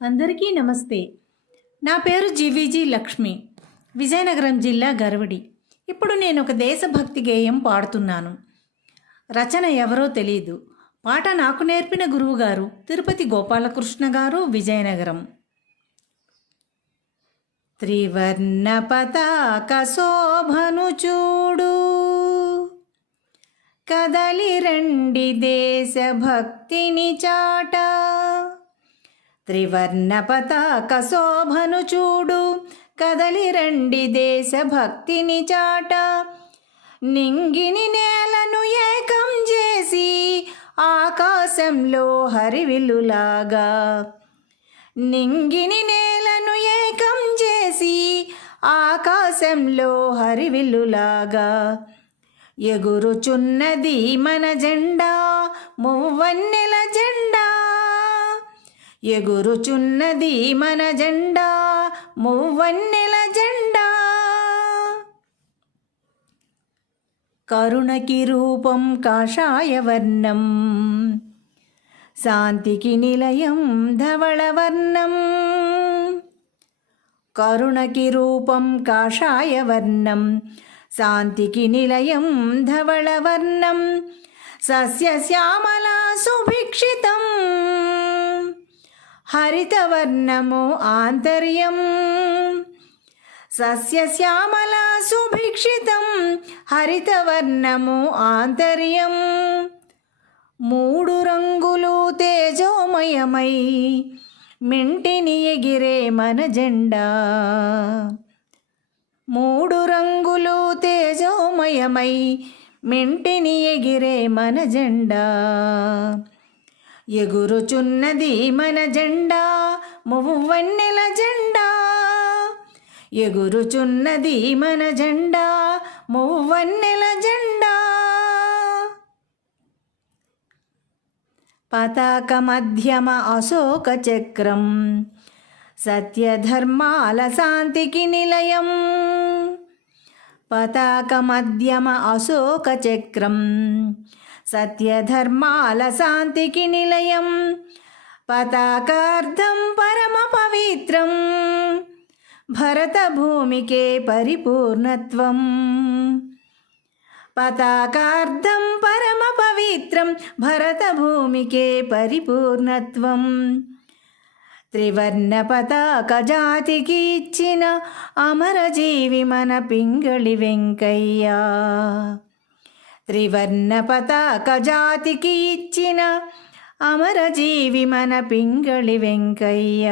అందరికీ నమస్తే. నా పేరు జీవీజీ లక్ష్మి. విజయనగరం జిల్లా గర్వడి. ఇప్పుడు నేను ఒక దేశభక్తి గేయం పాడుతున్నాను. రచన ఎవరో తెలీదు. పాట నాకు నేర్పిన గురువుగారు తిరుపతి గోపాలకృష్ణ గారు, విజయనగరం. త్రివర్ణ పతాక శోభను చూడు, కదలి రండి దేశభక్తిని చాట. త్రివర్ణ పతాక శోభను చూడు, కదలి రండి దేశభక్తిని చాట. నింగిని నేలను ఏకం చేసి ఆకాశంలో హరివిల్లులాగా. నింగిని నేలను ఏకం చేసి ఆకాశంలో హరివిల్లులాగా. ఎగురుచున్నది మన జెండా, మువ్వన్నెల జెండా. ఎగురుచున్నది మన జెండా, మువ్వన్నెల జెండా. కరుణకి రూపం కాషాయవర్ణం, శాంతికి నిలయం ధవళవర్ణం. కరుణకి రూపం కాషాయవర్ణం, శాంతికి నిలయం ధవళవర్ణం. సస్యశ్యామలా సుభిక్షితం, హరితవర్ణము ఆంతర్యం. సస్యశ్యామలా సుభిక్షితం, హరితవర్ణము ఆంతర్యం. మూడు రంగులు తేజోమయమై మింటిని ఎగిరే మన జెండా. మూడు రంగులు తేజోమయమై మింటిని ఎగిరే మన జెండా. ఎగురుచున్నది మన జెండా, మువ్వన్నెల జెండా. ఎగురుచున్నది మన జెండా, మువ్వన్నెల జెండా. పతాక మధ్యమ అశోక చక్రం, సత్యధర్మాల శాంతికి నిలయం. పతాక మధ్యమ అశోక చక్రం, సత్యధర్మాల శాంతికి నిలయం. పతాకార్థం పరమ పవిత్రం, భరత భూమికే పరిపూర్ణత్వం. పతాకార్థం పరమ పవిత్రం, భరత భూమికే పరిపూర్ణత్వం. త్రివర్ణ పతాక జాతికి ఇచ్చిన అమరజీవి మన పింగళి వెంకయ్య. త్రివర్ణ పతాక జాతికి ఇచ్చిన అమరజీవి మన పింగళి వెంకయ్య.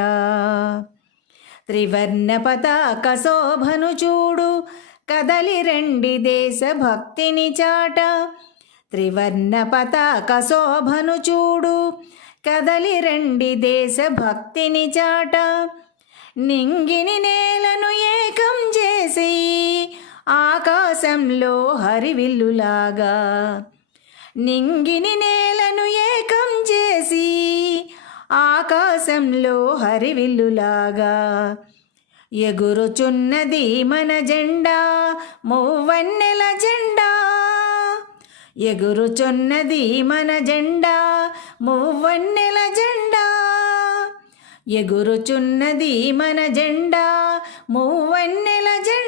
త్రివర్ణ పతాక శోభను చూడు, కదలి రండి దేశభక్తిని చాట. త్రివర్ణ పతాక శోభను చూడు, కదలి రండి దేశభక్తిని చాట. నింగిని నేలను ఏకం చేసి ఆకాశంలో హరివిల్లులాగా. నింగిని నేలను ఏకం చేసి ఆకాశంలో హరివిల్లులాగా. ఎగురుచున్నది మన జెండా, మువ్వన్నెల జెండా. ఎగురుచున్నది మన జెండా, మువ్వన్నెల జెండా. ఎగురుచున్నది మన జెండా, మువ్వన్నెల జెండా.